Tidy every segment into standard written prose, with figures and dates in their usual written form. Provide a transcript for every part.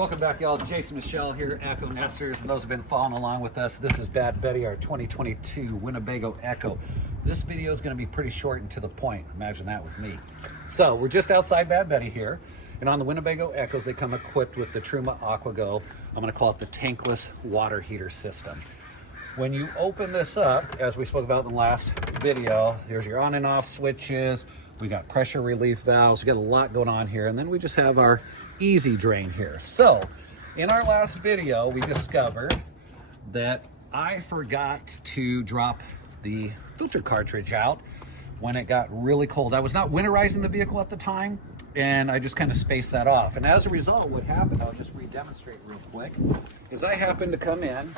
welcome back, y'all. Jason Michelle here, EKKO Nesters, and those who have been following along with us. This is Bad Betty, our 2022 Winnebago EKKO. This video is going to be pretty short and to the point. Imagine that with me. So we're just outside Bad Betty here, and on the Winnebago EKKOs, they come equipped with the Truma AquaGo. I'm going to call it the tankless water heater system. When you open this up, as we spoke about in the last video, there's your on and off switches. We got pressure relief valves. We got a lot going on here, and then we just have our easy drain here. So in our last video, we discovered that I forgot to drop the filter cartridge out when it got really cold. I was not winterizing the vehicle at the time, and I just kind of spaced that off. And as a result, what happened, I'll just re-demonstrate real quick, is I happened to come in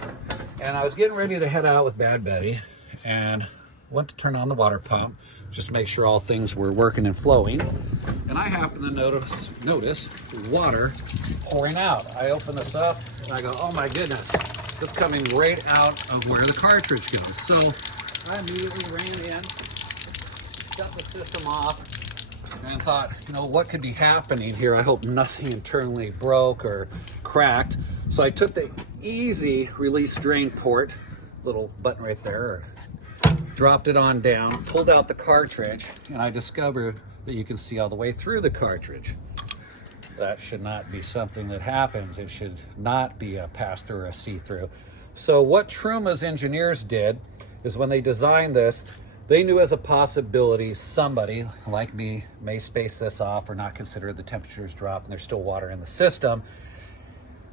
and I was getting ready to head out with Bad Betty and went to turn on the water pump, just to make sure all things were working and flowing. And I happened to notice water pouring out. I open this up and I go, oh my goodness, it's coming right out of where the cartridge goes. So I immediately ran in, shut the system off, and thought, you know, what could be happening here? I hope nothing internally broke or cracked. So I took the easy release drain port, little button right there, dropped it on down, pulled out the cartridge, and I discovered that you can see all the way through the cartridge. That should not be something that happens. It should not be a pass-through or a see-through. So what Truma's engineers did is when they designed this, they knew as a possibility somebody like me may space this off or not consider the temperatures drop and there's still water in the system.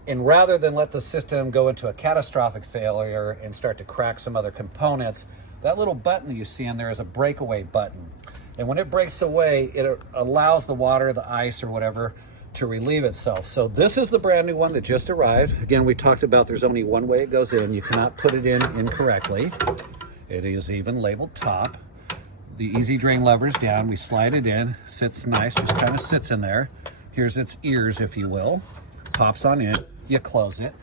And rather than let the system go into a catastrophic failure and start to crack some other components, that little button that you see in there is a breakaway button. And when it breaks away, it allows the water, the ice, or whatever to relieve itself. So this is the brand new one that just arrived. Again, we talked about there's only one way it goes in. You cannot put it in incorrectly. It is even labeled top. The easy drain lever is down. We slide it in, sits nice, just kind of sits in there. Here's its ears, if you will. Pops on in, you close it.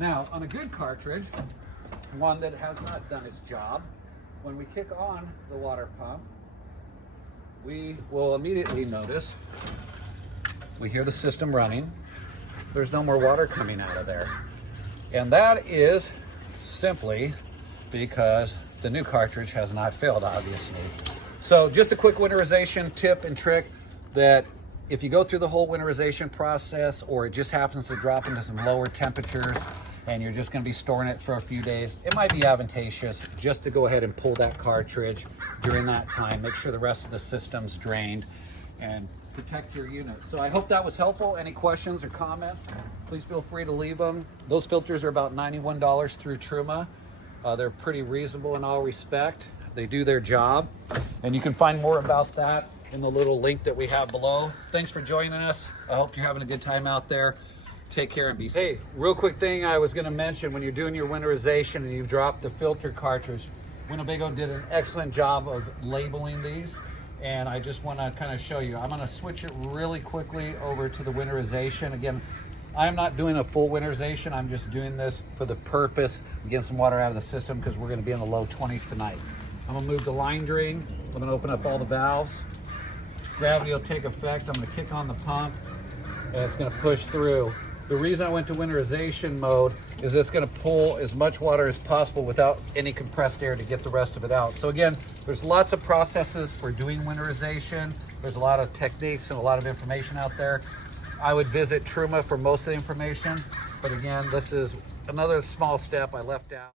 Now, on a good cartridge, one that has not done its job, when we kick on the water pump, we will immediately notice, we hear the system running. There's no more water coming out of there. And that is simply because the new cartridge has not filled, obviously. So just a quick winterization tip and trick, that if you go through the whole winterization process, or it just happens to drop into some lower temperatures and you're just going to be storing it for a few days, it might be advantageous just to go ahead and pull that cartridge during that time. Make sure the rest of the system's drained and protect your unit. So I hope that was helpful. Any questions or comments, please feel free to leave them. Those filters are about $91 through Truma. They're pretty reasonable in all respect. They do their job, and you can find more about that in the little link that we have below. Thanks for joining us. I hope you're having a good time out there. Take care and be safe. Hey, real quick thing I was gonna mention, when you're doing your winterization and you've dropped the filter cartridge, Winnebago did an excellent job of labeling these, and I just wanna kind of show you. I'm gonna switch it really quickly over to the winterization. Again, I'm not doing a full winterization. I'm just doing this for the purpose of getting some water out of the system, because we're gonna be in the low 20s tonight. I'm gonna move the line drain. I'm gonna open up all the valves. Gravity will take effect. I'm gonna kick on the pump, and it's gonna push through. The reason I went to winterization mode is it's gonna pull as much water as possible without any compressed air to get the rest of it out. So again, there's lots of processes for doing winterization. There's a lot of techniques and a lot of information out there. I would visit Truma for most of the information, but again, this is another small step I left out.